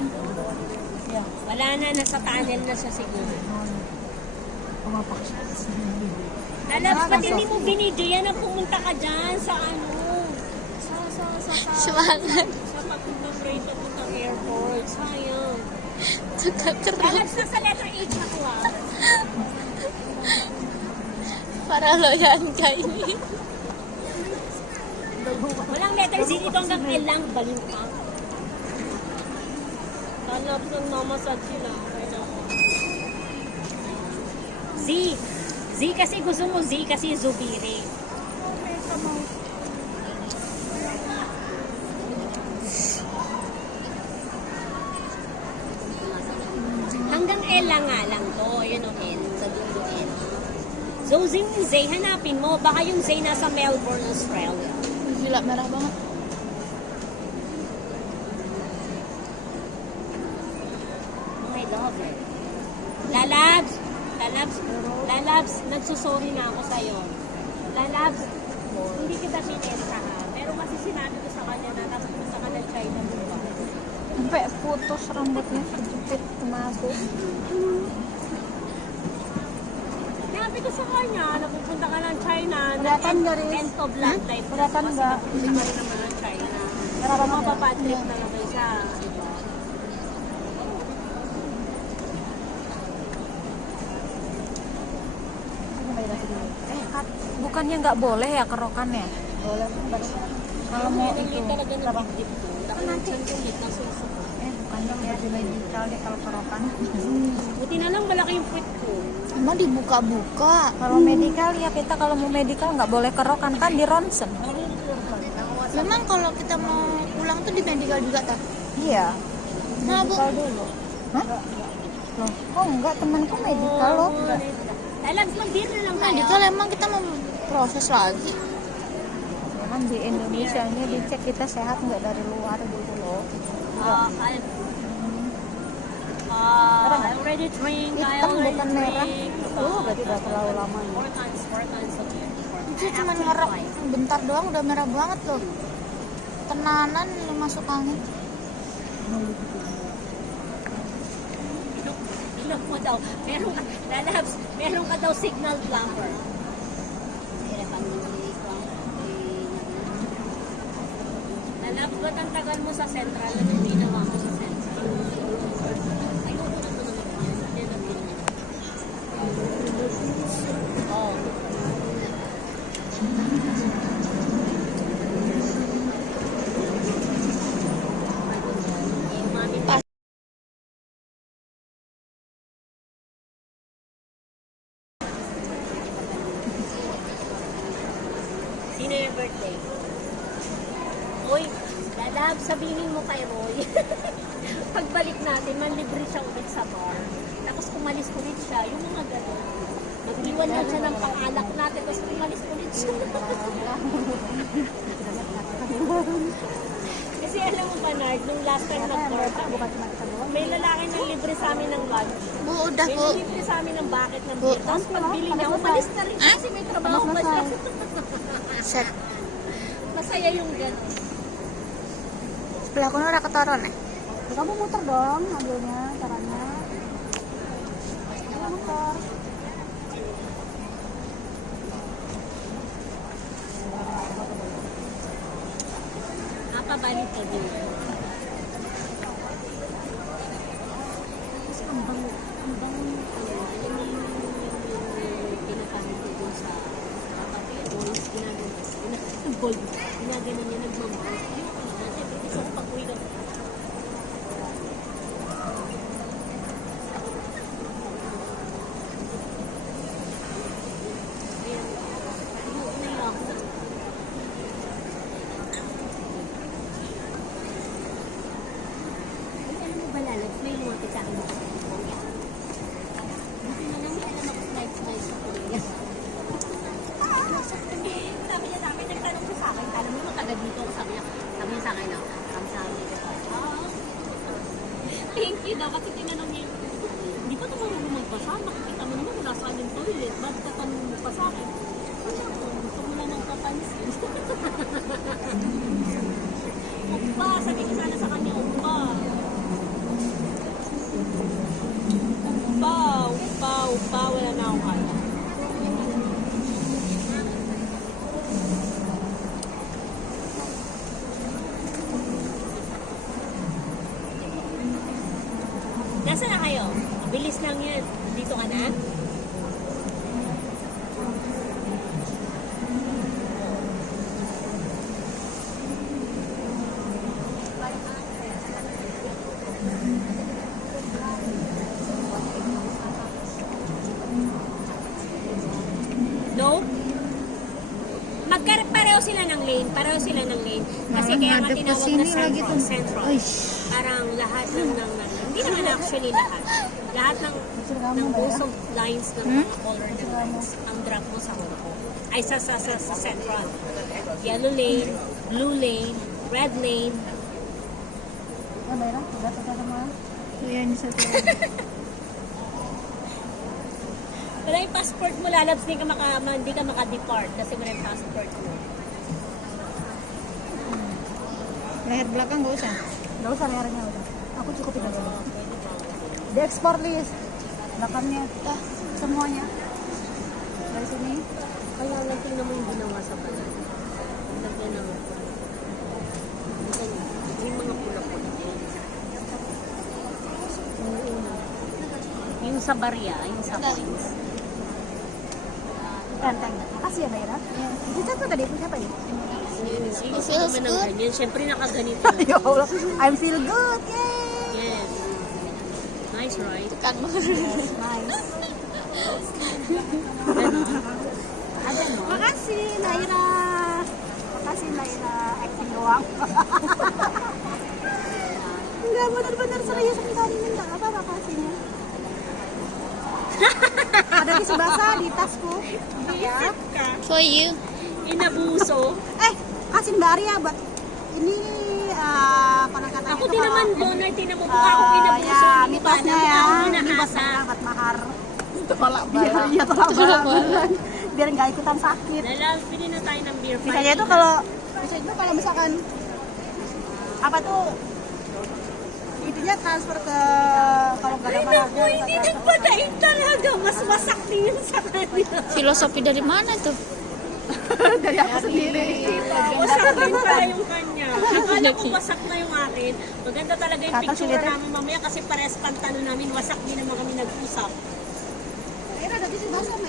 King. Yeah. Wala na, nasa tunnel na siya siguro. Pumapak siya. Lalabs, ba't hindi mo binidyo yan ang pumunta ka dyan sa ano? Sumangan. Sa papuntang rate papuntang airport. Sayang. Tukakra. Lalabs, nasa letter H ako ah. Para loyan kayo. Walang letter Z dito hanggang L lang. Baliw ka. Lalabs ng mamasad sila. Z. Z kasi gusto mo Z kasi Zubiri. Hanggang L lang nga lang to. Yun o L. Sa dulo L. So, Zay, hanapin mo. Baka yung Zay nasa Melbourne, Australia. Gila, merah banget. Oh, I love it. Lalabs! Lalabs! Lalabs! Nagsusorry na ako sa'yo. Lalabs! Hindi kita pinentahan. Pero kasi sinabi ko sa kanya na napunta ka ng China bukas. Sampai putus rambutnya, kejepit, tumago. Sabi ko sa kanya, napupunta ka ng China, Beratan nggak, Riz? end of blood life. Beratan Kasi nggak? napunta ka rin naman ng China. Pero Beratan nggak? mapapatrip na naman siya. Bukannya nggak boleh ya kerokannya? Boleh. Kalau mau Hindi itu, talaga berapa? nabigdip ko. Nanti. Nasusuko. Bukannya ya di medical deh kalau kerokan. Buti na lang malaki yung puwit ko. Emang dibuka-buka. Kalau medical ya kita kalau mau medical nggak boleh kerokan kan di ronsen. Memang kalau kita mau pulang tuh di medical juga tak? Iya. Nah, Bu. Medical dulu. Hah? Loh, kok enggak temanku medical loh. Lalabs, mag-beer na lang tayo. Medical emang kita mau proses lagi. Memang di Indonesia ini dicek kita sehat nggak dari luar dulu loh. I already drink. I Hitam already bukan merah. drink. Berarti udah terlalu lama ya. 4 times okay. Itu cuma ngerok bentar doang udah merah banget loh. Tenanan lu masuk angin. Ilok mo daw. Lalabs, meron ka daw signal plumber. Lalabs, ba't ang tagal mo sa central? Ano yung ginawa mo sa central? Ayoko na ito naman yan. Hindi na pinag. Oh. Yung mami mo. Sino yung birthday? Uy, Lalab, sabihin mo kay Roy. Pagbalik natin, manlibre siya ulit sa bar. Tapos umalis ulit siya, yung mga gano'n. Mag-iwan na siya ng pangalak natin, tapos umalis ulit siya. Kasi alam mo ba, Nard, nung last time nag-bar kami, may lalaki na libre sa amin ng lunch. Bu, udah May Bu. libre sa amin ng bucket ng beer. Tapos pagbili niya, umalis na rin siya kasi may trabaho pa siya. Set. Masaya yung gano'n. Sebelah aku ada ketoron ya? Kamu muter dong ambilnya caranya. Ayo muter. Apa balik ka din? Kasi ang bango, alam mo yung pinapalit ko dun sa boys, ginagano niya, nagmamahal. Kasi pag-uwi ka, may lumapit sa akin sa Korea. Buti na lang may alam ako slides sa Korea. Sabi niya sa akin, nagtanong siya sa akin, alam mo, taga dito, sabi niya sa akin, kamsabi ko. Thank you daw, kasi tinanong niya, hindi pa ito marunong magbasa, makikita mo naman kung nasaan yung toilet, ba't tatanong mo pa sa akin? Gusto mo namang papansin. Umpa, sabi ko sana sa kanya, umpa. Nasaan na kayo? Bilis lang yan. Dito ka na? No? Pareho sila ng lane. Pareho sila ng lane. Kasi kaya nga tinawag na central. Central. Ay, Parang lahat ng hindi naman actually lahat. Lahat ng both of lines ng mga colored lines ang drop mo sa Hong Kong. Ay sa central. Yellow lane, blue lane, red lane. Ayan sa Wala yung passport mo, lalabs, hindi ka maka-depart kasi wala yung passport mo. Leher belakang gak usah. Gak usah lehernya udah. Aku cukupin aja. Di ekspor list. Belakangnya, semuanya. Dari sini. Kaya lang tingnan mo yung ginawa sa balat. Lagyan ng yung mga pula-pula. Yung sa barya, yung sa points. Ganteng. Makasih ya, Mbak Ira. Itu tuh tadi siapa ya? It feels good. Ganyan. Siyempre nakaganito. Ya Allah, I'm feel good. Yay! Yes. Nice, right? Kan Nice. Ada no? Makasih, Naira. Makasih, Naira. Acting doang. Enggak, benar-benar serius sekali minta apa makasihnya. Ada di sebelah di tasku. Ya. for you. Inabuso. Kasih Mbak Arya buat ini konon katanya Ako itu din kalau- naman, Bonner, tinamukha ako inabuso. ya, Hindi ko mitosnya alam, ya. ako Ini buat hinahasa. buat mahar. Tolak bala. Iya, tolak bala. Biar nggak ikutan sakit. Lalabs, pili na tayo ng beer fight. Misalnya itu kalau misalkan apa tuh itunya transfer ke kalau nggak ada Ay, mahar. naku, hindi nagpadain talaga. Mas wasak din yun sa kanila. Filosofi dari mana tuh? Dari aku sendiri. Wasak din pala yung kanya. Akala ko wasak na yung akin. Maganda talaga yung picture Kakasulit, eh. namin mamaya kasi pares pantalo namin. Wasak din naman kami nag-usap. Akhirnya ada di sebelah sana